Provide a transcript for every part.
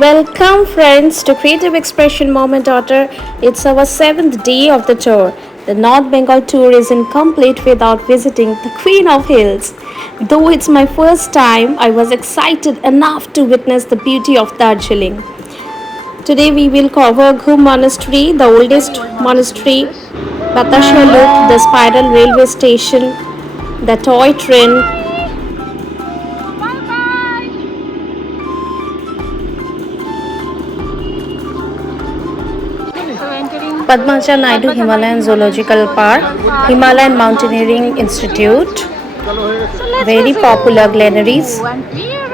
Welcome, friends, to Creative Expression Moment Daughter. It's our seventh day of the tour. The North Bengal tour is incomplete without visiting the Queen of Hills. Though it's my first time, I was excited enough to witness the beauty of Darjeeling. Today, we will cover Ghum Monastery, the oldest monastery, Batasha Loop, the spiral railway station, the toy train, Padmacha Naidu Himalayan Zoological Park, Himalayan Mountaineering Institute, very popular Glenaries.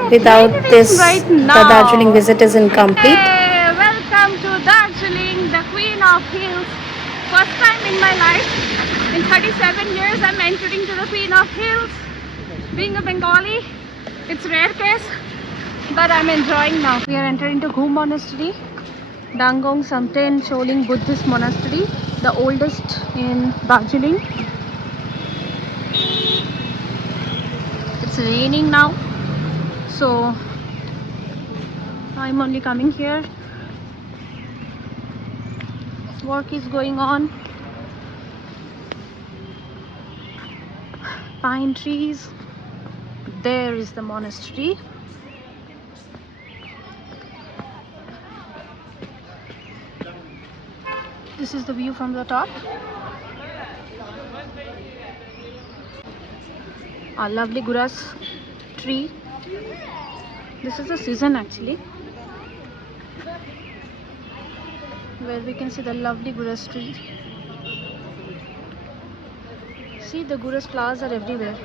Without this, the Darjeeling visit is incomplete. Hey, welcome to Darjeeling, the Queen of Hills. First time in my life, in 37 years, I'm entering to the Queen of Hills. Being a Bengali, it's rare case, but I'm enjoying now. We are entering to Ghum Monastery, Dangong Samten Choling Buddhist Monastery, the oldest in Darjeeling. It's raining now, so I'm only coming here. Work is going on. Pine trees. There is the monastery. This is the view from the top. A lovely guras tree. This is the season actually, where we can see the lovely guras tree. See, the guras flowers are everywhere.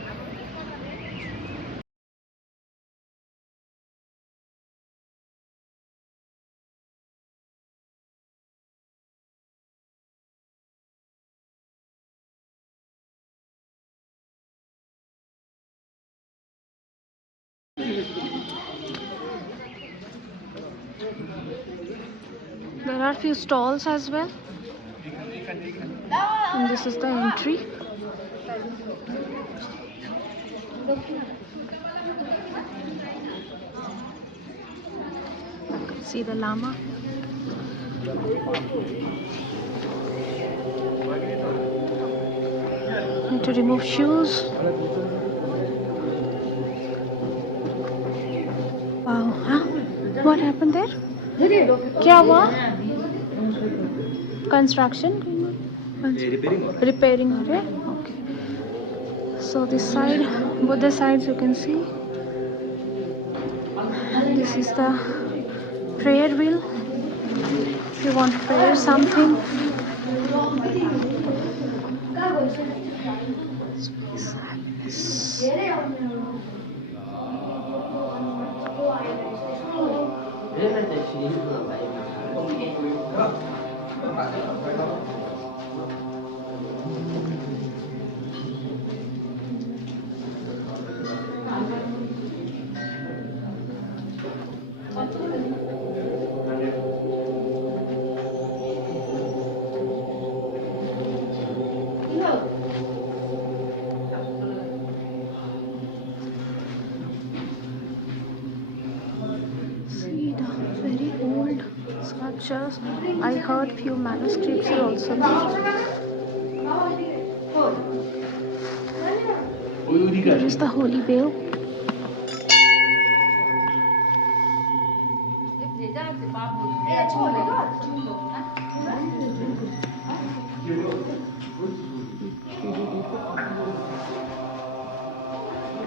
There are few stalls as well, and this is the entry. See the llama. Need to remove shoes. Wow, huh? What happened there? क्या हुआ? Construction? Repairing हो रहा है? Okay. So this side, both the sides you can see. This is the prayer wheel. If you want to pray something. See the very old sculptures. I heard few manuscripts are also there. There is the holy bell.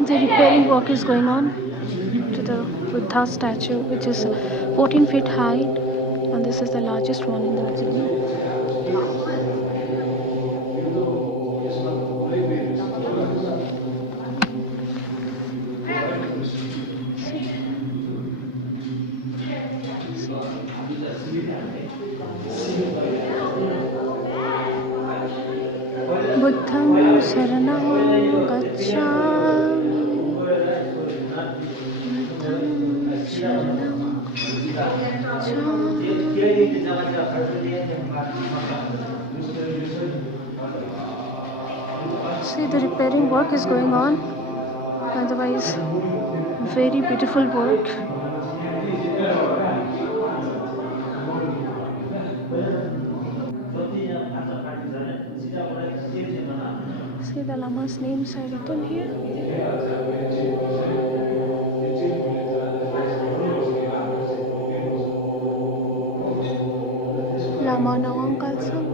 The repairing work is going on to the Buddha statue, which is 14 feet high, and this is the largest one in Darjeeling. Buddham Sharanam Gacchami. Buddham Sharanam Gacchami. See, the repairing work is going on. Otherwise, very beautiful work. the Lama's names are written here. Lama Nawang Kalsam.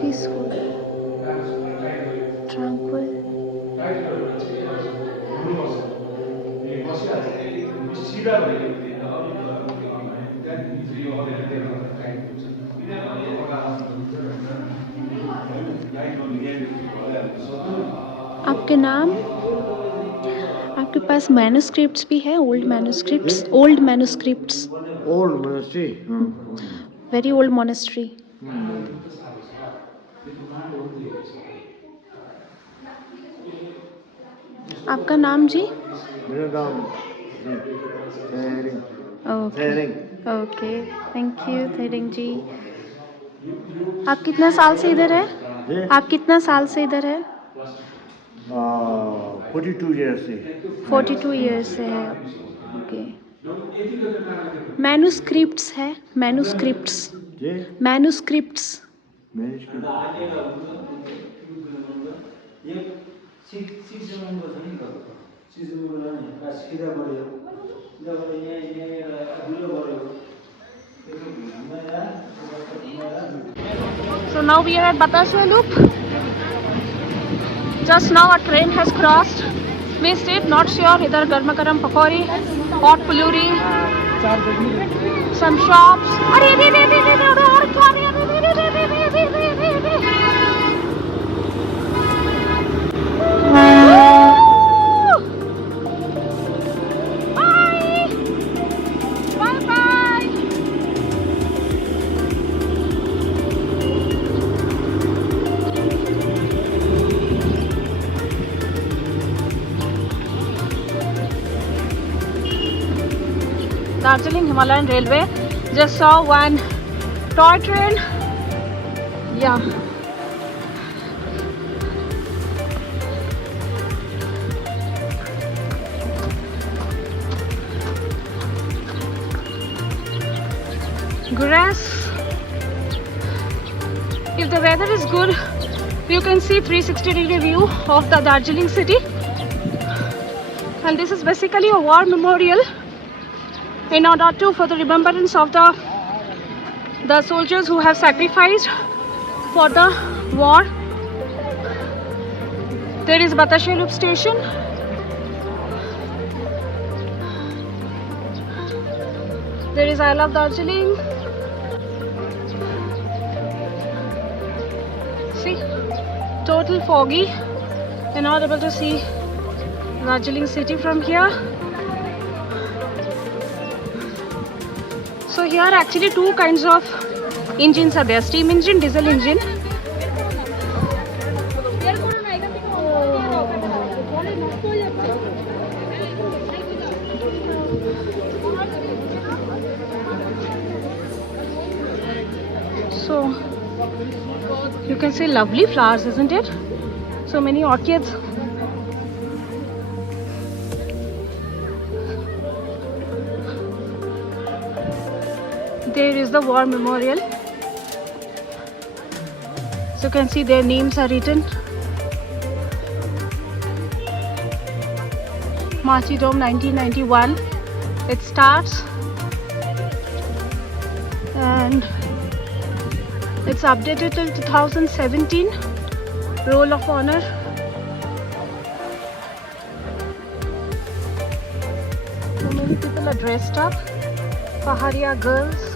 Peaceful, tranquil. आपके नाम, आपके पास manuscripts भी है, old manuscripts? Old monastery. Very old monastery. आपका नाम जी? मेरा नाम okay okay, thank you थेरिंग जी. आप कितना साल से इधर है? आप कितना साल से इधर है? 42 ईयर्स से। 42 ईयर्स से है. ओके. मैन्युस्क्रिप्ट्स है, manuscripts. Manuscripts. So now we are at Batasha Loop. Just now a train has crossed. Missed it, not sure. Idhar garma garam pakori, hot puluri, some shops. Arey re re re re re re aur kya re re re re re re re re re. Bye bye. Darjeeling Himalayan Railway. Just saw one toy train. Yeah. Grass. If the weather is good, you can see 360-degree view of the Darjeeling city. And this is basically a war memorial in order to, for the remembrance of the soldiers who have sacrificed for the war. There is Batasha Loop station. There is I Love Darjeeling. See, total foggy. You're not able to see Darjeeling city from here. So here actually two kinds of engines are there, steam engine, diesel engine. So you can see lovely flowers, isn't it? So many orchids. There is the war memorial. So you can see their names are written. Martyrdom 1991. It starts and it's updated till 2017. Roll of Honor. So many people are dressed up. Paharia girls.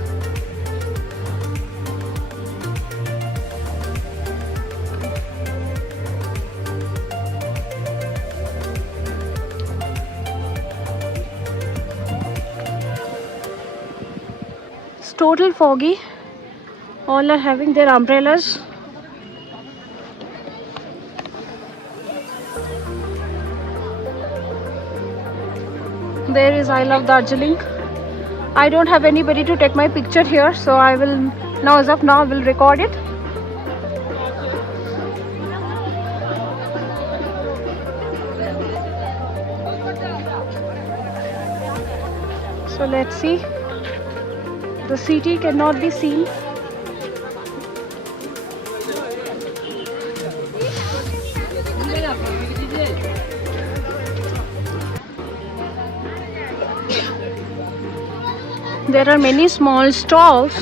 It's total foggy. All are having their umbrellas. There is I Love Darjeeling. I don't have anybody to take my picture here, so I will now, as of now, I will record it. So So let's see. The city cannot be seen. There are many small stalls,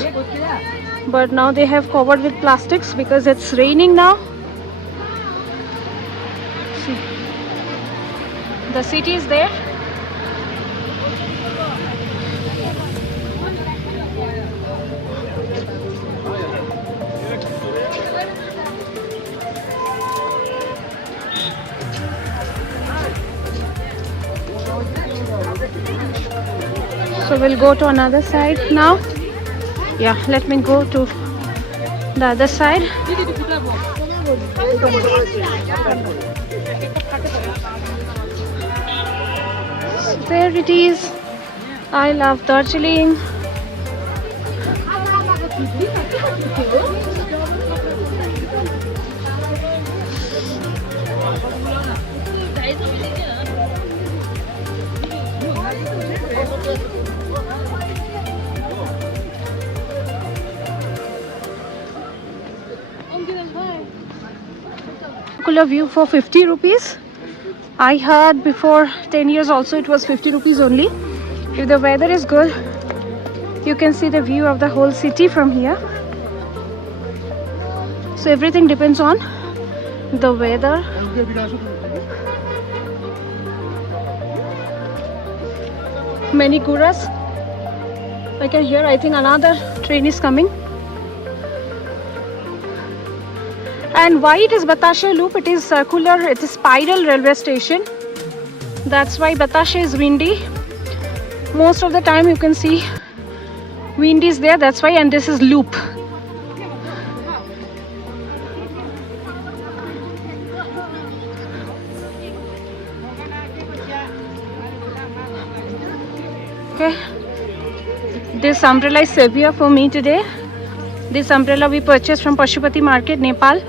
but now they have covered with plastics because it's raining now. See, the city is there. So we'll go to another side now. Yeah, let me go to the other side. There it is. I love Darjeeling. View for 50 rupees. I heard before 10 years also it was 50 rupees only. If the weather is good, you can see the view of the whole city from here. So everything depends on the weather. Many guras. I can hear, I think another train is coming. And why it is Batashe Loop? It is circular, it is spiral railway station. That's why Batashe is windy. Most of the time you can see wind is there, that's why, and this is loop. Okay. This umbrella is savior for me today. This umbrella we purchased from Pashupati Market, Nepal.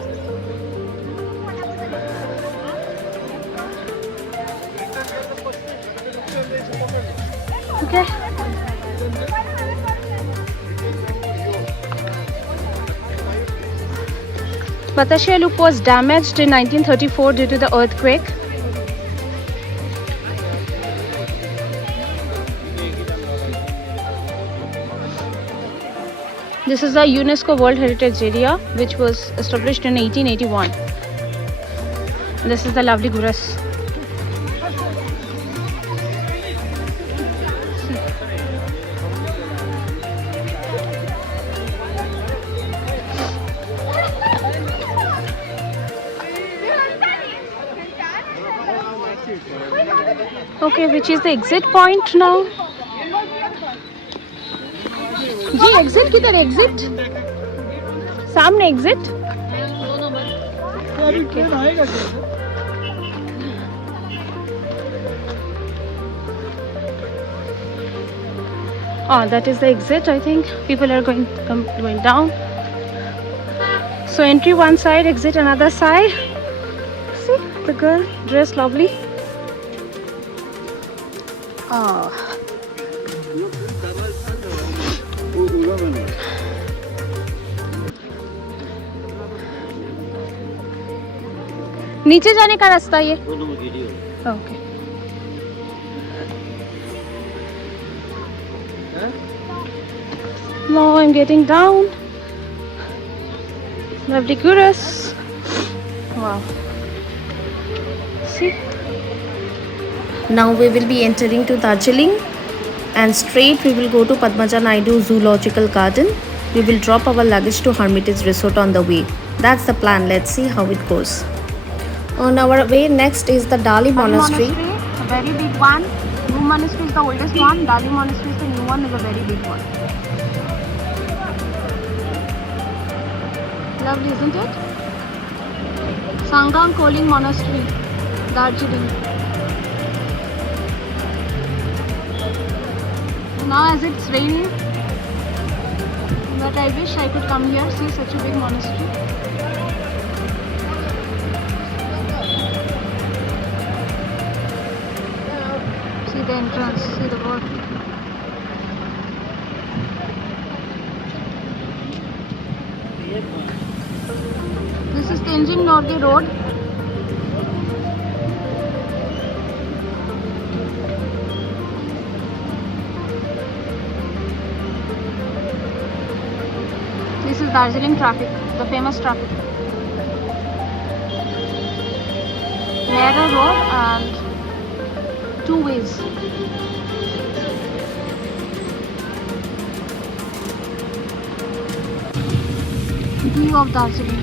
Okay. Batashe Loop was damaged in 1934 due to the earthquake. This is the UNESCO World Heritage Area, which was established in 1881. This is the lovely Guras. Okay, which is the exit point now? जी exit किधर exit सामने exit that is the exit. I think people are going down. So entry one side, exit another side. See the girl dressed lovely. नीचे जाने का रास्ता ये okay Now I'm getting down. Lovely Guras. Wow. See? Now we will be entering to Darjeeling and straight we will go to Padmaja Naidu Zoological Garden. We will drop our luggage to Hermitage Resort on the way. That's the plan. Let's see how it goes. On our way next is the Dali Monastery. A very big one. New Monastery is the oldest one. Dali Monastery is the new one, is a very big one. Lovely, isn't it? Sangam Koling Monastery, Darjeeling. Now as it's raining, but I wish I could come here, see such a big monastery. See the entrance, see the board. This is Tenzing Norgay Road. This is Darjeeling traffic, the famous traffic. Narrow road and 2 ways. View of Darjeeling.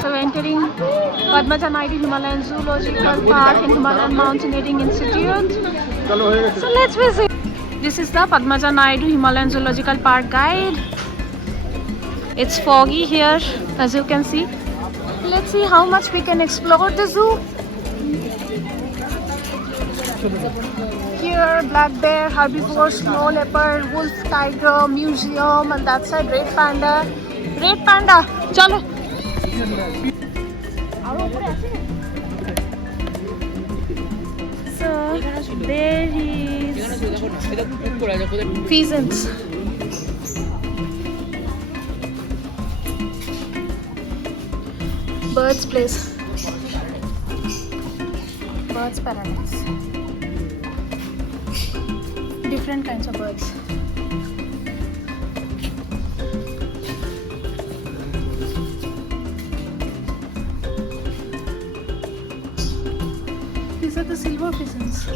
So we're entering Padmaja Naidu Himalayan Zoological Park and Himalayan Mountaineering Institute. So let's visit. This is the Padmaja Naidu Himalayan Zoological Park guide. It's foggy here, as you can see. Let's see how much we can explore the zoo. Here, black bear, herbivore, snow leopard, wolf, tiger, museum, and that side red panda. Red panda, chalo. So there is pheasants. Birds place. Birds paradise. Different kinds of birds. These are the silver pheasants.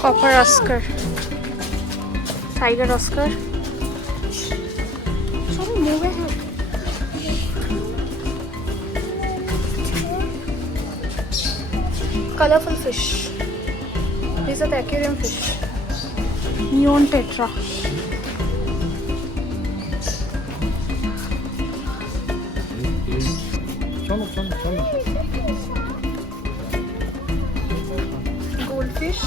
Copper Oscar. Tiger Oscar. Colorful fish. These are the aquarium fish. Neon tetra. Goldfish.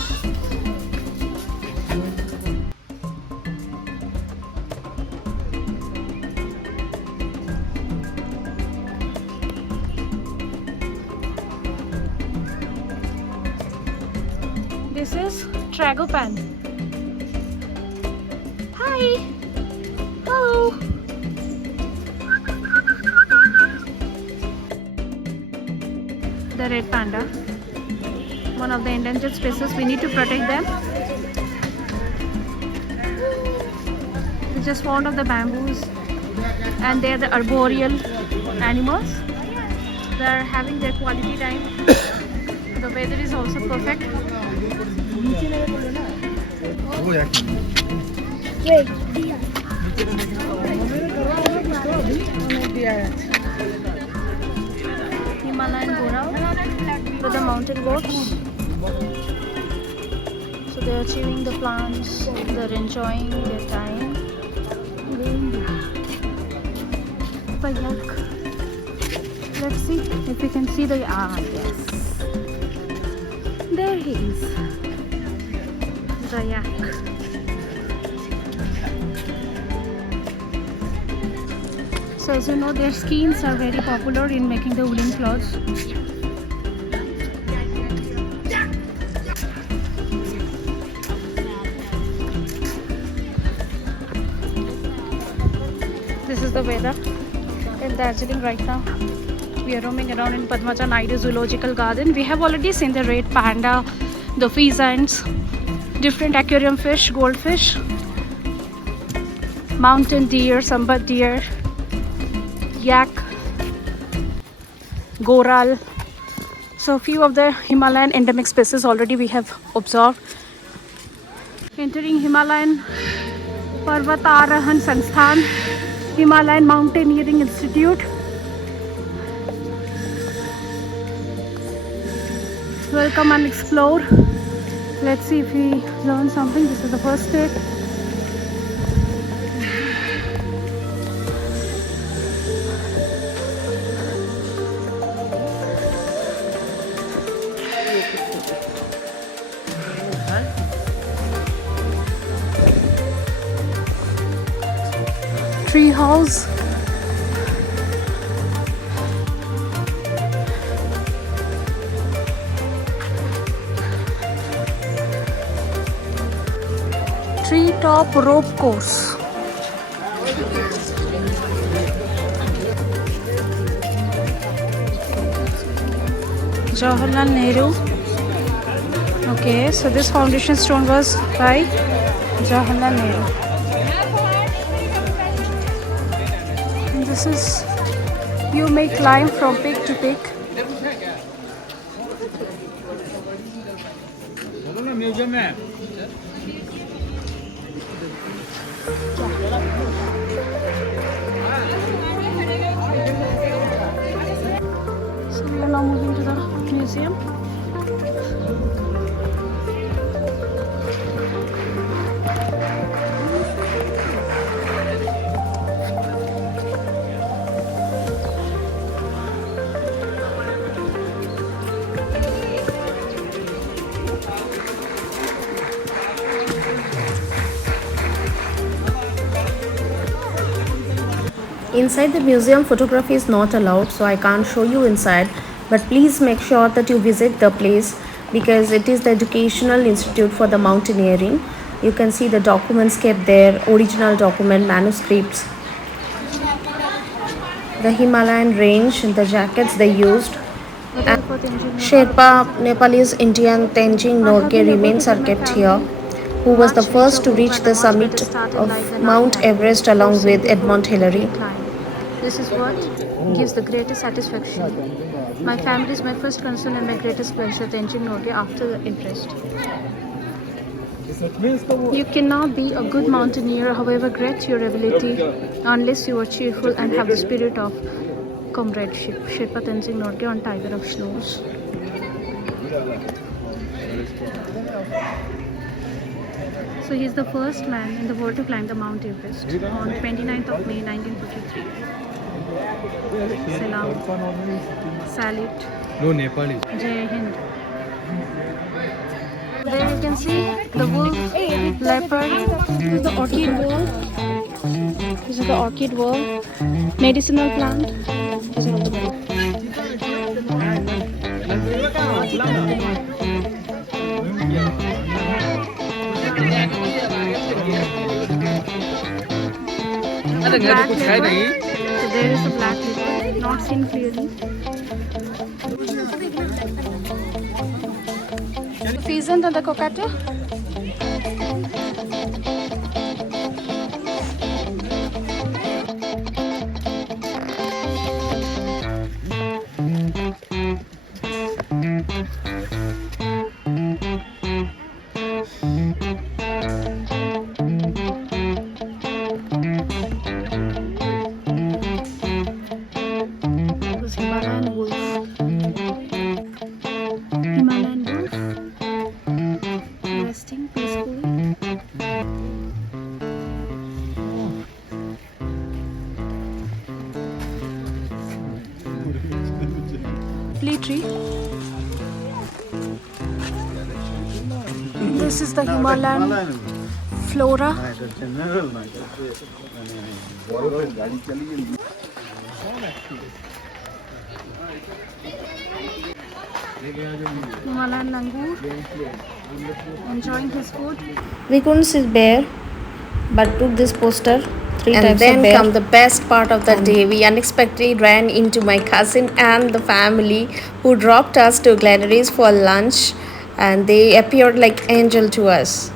This is Tragopan. Hi. Hello. The red panda. One of the endangered species. We need to protect them. We just found of the bamboos, and they are the arboreal animals. They are having their quality time. The weather is also perfect. Himalayan Goral with the mountain goats. So they are chewing the plants, they are enjoying their time. Yak. Let's see if we can see the yes. There he is. The yak. So as you know, their skins are very popular in making the woolen clothes. This is the weather in Darjeeling right now. We are roaming around in Padmaja Naidu Zoological Garden. We have already seen the red panda, the pheasants, different aquarium fish, goldfish, mountain deer, sambar deer, yak, goral. So few of the Himalayan endemic species already we have observed. Entering Himalayan Parvatarahan Sansthan, Himalayan Mountaineering Institute. Welcome and explore. Let's see if we learn something. This is the first step. Tree house. top rope course. Jawaharlal Nehru. Okay, so this foundation stone was by Jawaharlal Nehru. And this is, you may climb from peak to peak. So we are now moving to the museum. Inside the museum, photography is not allowed, so I can't show you inside. But please make sure that you visit the place because it is the educational institute for the mountaineering. You can see the documents kept there, original document, manuscripts, the Himalayan range, and the jackets they used. And Sherpa Nepalese Indian Tenzing Norgay remains are kept here, who was the first to reach the summit of Mount Everest along with Edmund Hillary. This is what gives the greatest satisfaction. My family is my first concern and my greatest pleasure, Tenzing Norgay after the Everest. You cannot be a good mountaineer, however great your ability, unless you are cheerful and have the spirit of comradeship. Sherpa Tenzing Norgay on Tiger of Snows. So he is the first man in the world to climb the Mount Everest on 29th of May 1953. Salam. Salute. No Nepali. Jai Hind. There you can see the wolf, leopard. This is the orchid wall. This is the orchid wall. Medicinal plant. These are all the black leopard. So there is a black leopard, not seen clearly. The pheasant and the cockatoo. Himalayan wolf. Himalayan wolf. Resting peacefully. Flea tree. This is the Himalayan flora. Himalayan langur enjoying his food. We couldn't see bear, but took this poster. Three And types then of bear. come the best part of the day. We unexpectedly ran into my cousin and the family who dropped us to Glenaries for lunch, and they appeared like angel to us.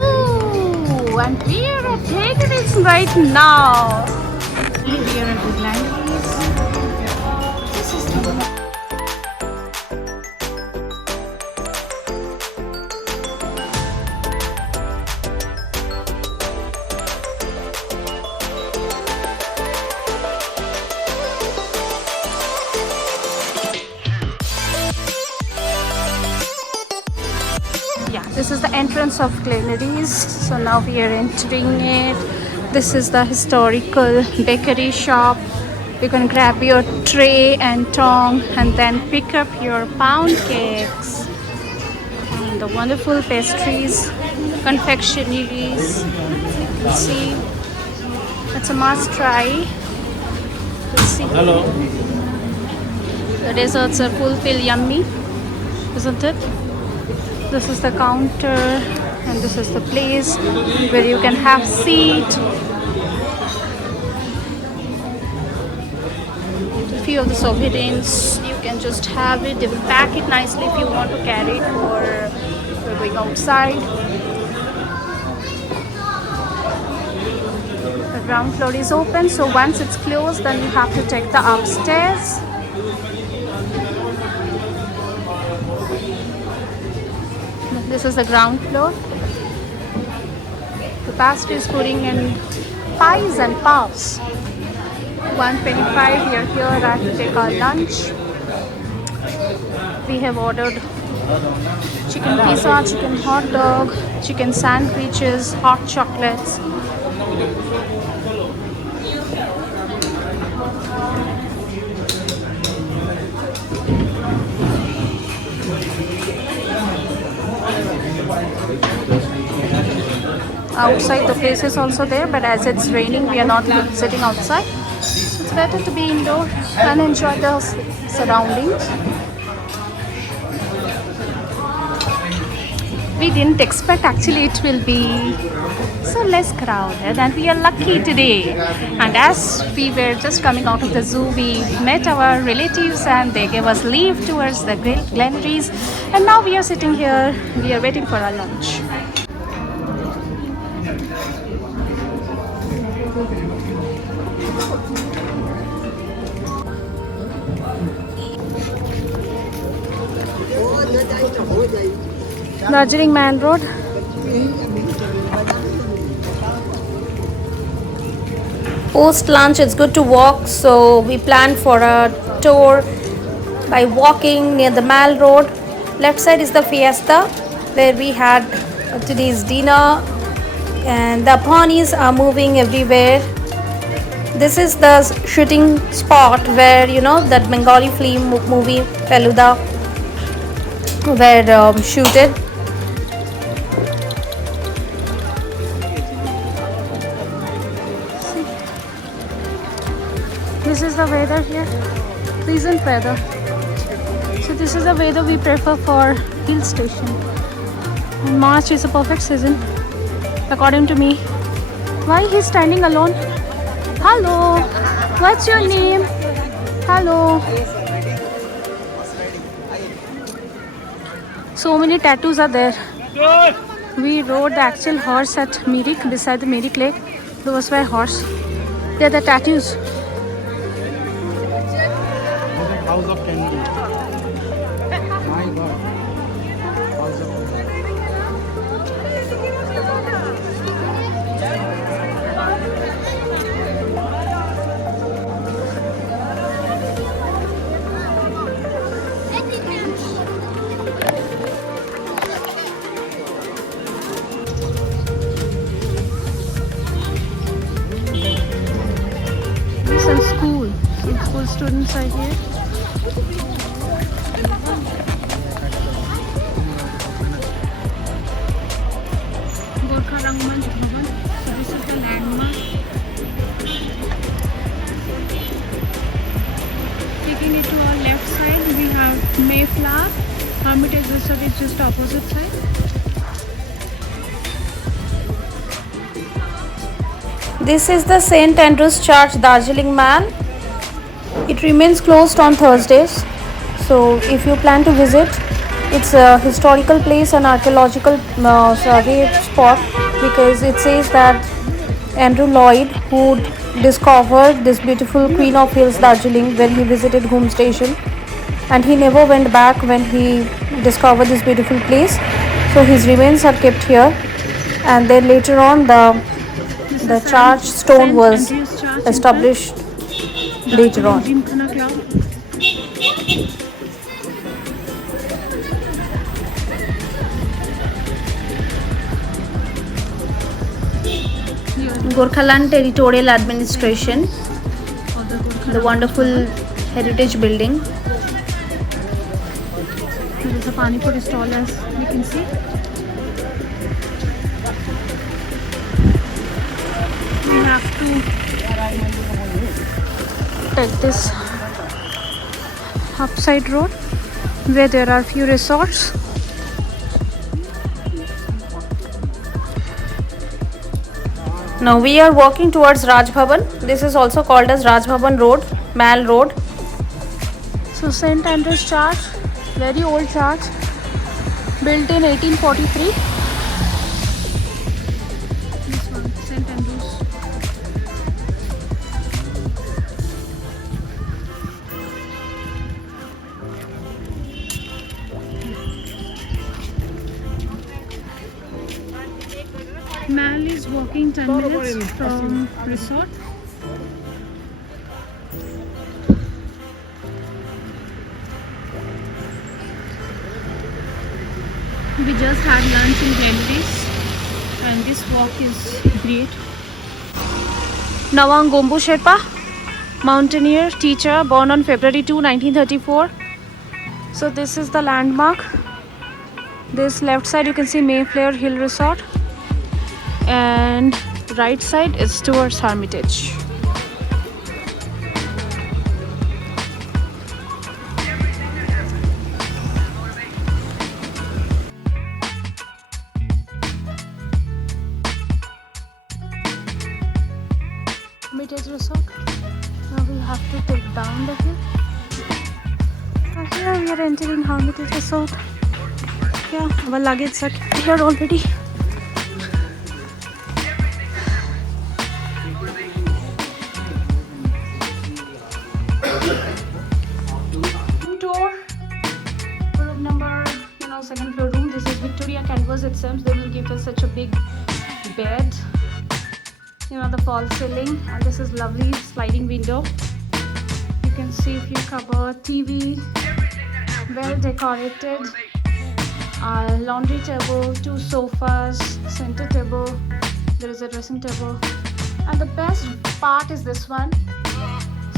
Ooh, and we are at Glenaries right now. We are at the Glenaries. This is the This is the entrance of Glenaries. So now we are entering it. This is the historical bakery shop. You can grab your tray and tongue and then pick up your pound cakes. And the wonderful pastries, confectioneries. See, it's a must try. Let's see. Hello. The desserts are fully yummy. isn't it? This is the counter and this is the place where you can have seat. A few of the sovereigns, you can just have it. They will pack it nicely if you want to carry it for going outside. The ground floor is open, so once it's closed, then you have to take the upstairs. This is the ground floor. The pastry is putting in pies and puffs. 125. We are here to take our lunch. We have ordered chicken pizza, chicken hot dog, chicken sandwiches, hot chocolates. Outside the place is also there, but as it's raining, we are not sitting outside. So it's better to be indoor and enjoy the surroundings. We didn't expect actually it will be so less crowded, and we are lucky today. And as we were just coming out of the zoo, we met our relatives and they gave us leave towards the Glenaries, and now we are sitting here. We are waiting for our lunch. Darjeeling Man Road. Post lunch, it's good to walk, so we planned for a tour by walking near the Mall Road. Left side is the Fiesta, where we had today's dinner, and the ponies are moving everywhere. This is the shooting spot where that Bengali film movie Feluda were shooted. This is the weather here, pleasant weather. So this is the weather we prefer for hill station. And March is a perfect season, according to me. Why he's standing alone? Hello, what's your name? Hello. So many tattoos are there. We rode the actual horse at Mirik, beside the Mirik Lake. Those were horse. They're the tattoos. House of Candy. My God. House of Candy. Some school students are here. Gorkha Rangmanch Bhavan. So this is the landmark. Taking it to our left side, we have Mayflower. Hermitage Resort is just opposite side. This is the St. Andrew's Church, Darjeeling Mall. It remains closed on Thursdays. So if you plan to visit, it's a historical place and archaeological survey spot, because it says that Andrew Lloyd, who discovered this beautiful Queen of Hills, Darjeeling, when he visited Ghum Station, and he never went back when he discovered this beautiful place. So his remains are kept here, and then later on the church stone was established later on. Gymkhana Club. Gorkhaland Territorial Administration, the wonderful heritage building. There is a Pani Puri stall, as you can see. We have to take this upside road. where there are few resorts. Now we are walking towards Raj Bhavan. This is also called as Raj Bhavan Road, Mall Road. So St. Andrew's Church, very old church, built in 1843. This one, St. Andrew's. Mall is walking 10 minutes from resort. We just had lunch in Glenda's and this walk is great. Nawang Gombu Sherpa, mountaineer, teacher, born on February 2, 1934. So this is the landmark. This left side you can see Mayflower Hill Resort and right side is towards Hermitage. Hermitage Resort. Now we have to take down the hill. Here we are entering Hermitage Resort. Yeah, our luggage are here already. Tour. Room number, second floor room. This is Victoria Canvas itself. They will give us such a big bed. The false ceiling, and this is lovely sliding window. You can see a few cupboard, TV, well decorated, laundry table, 2 sofas, center table, there is a dressing table, and the best part is this one.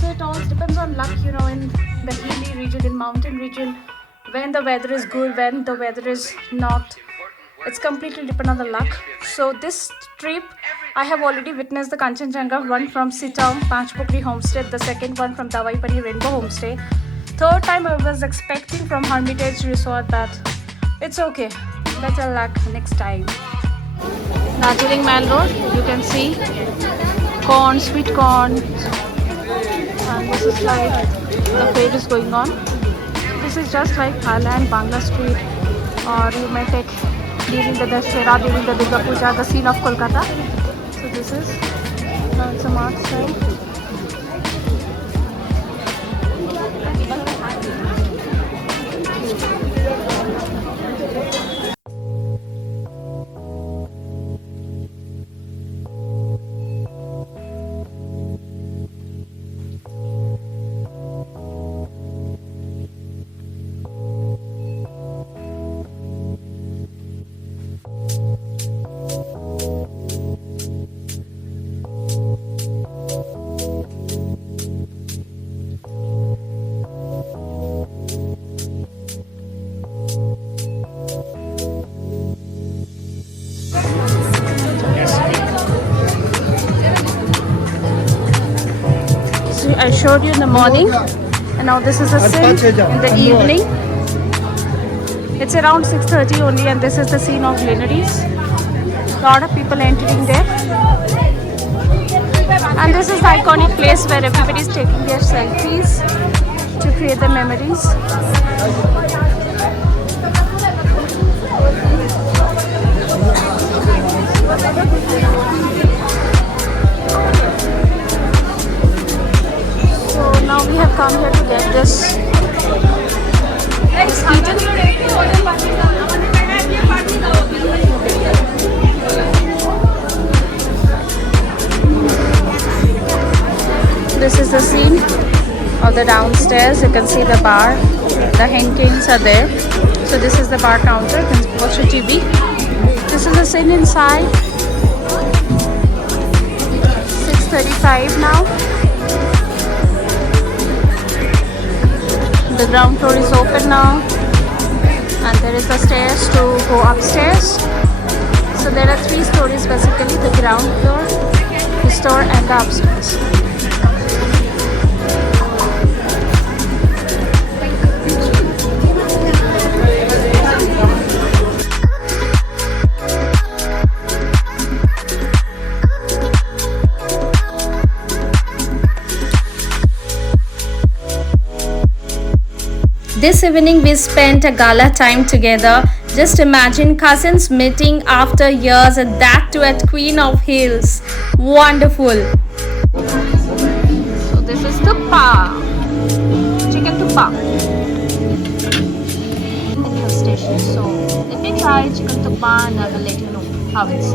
So it all depends on luck, in the hilly region, in mountain region, when the weather is good, when the weather is not. It's completely depend on the luck. So this trip, I have already witnessed the Kanchenjunga one from Sitang, Panchpokri Homestay, the second one from Dawai Pani Rainbow Homestay. Third time I was expecting from Hermitage Resort that it's okay, better luck next time. Darjeeling Mall Road, you can see corn, sweet corn, and this is like the fair is going on. This is just like Thailand, Bangla Street, or you may take during the Dashera, during the Durga Puja, the scene of Kolkata. So this is, now it's a March time. I showed you in the morning, and now this is a scene in the evening. It's around 6:30 only, and this is the scene of Glenda's. Lot of people entering there, and this is the iconic place where everybody is taking their selfies to create the memories. So now we have come here to get this eaten. This is the scene of the downstairs. You can see the bar, the Henkins are there. So this is the bar counter. You can watch the TV. This is the scene inside. 6:35 now. The ground floor is open now, and there is the stairs to go upstairs. So there are 3 stories basically: the ground floor, the store, and the upstairs. This evening we spent a gala time together. Just imagine cousins meeting after years, and that too at Queen of Hills. Wonderful. So this is tuppa, chicken tuppa. Hill station. So let me try chicken tuppa and I will let you know how it's.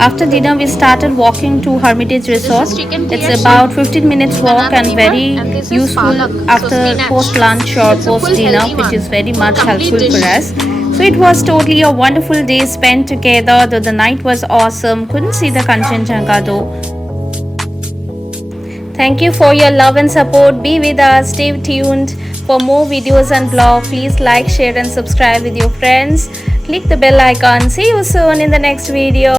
After dinner, we started walking to Hermitage Resort. This is chicken It's TRC, about 15 minutes walk and banana very liver, and this is useful palak, so after spinach. post lunch or It's a post full dinner, healthy which one. is very Full much complete helpful for dish. us. So it was totally a wonderful day spent together. Though the night was awesome, couldn't see the Kanchenjunga though. Thank you for your love and support. Be with us. Stay tuned for more videos and vlog. Please like, share and subscribe with your friends. Click the bell icon. See you soon in the next video.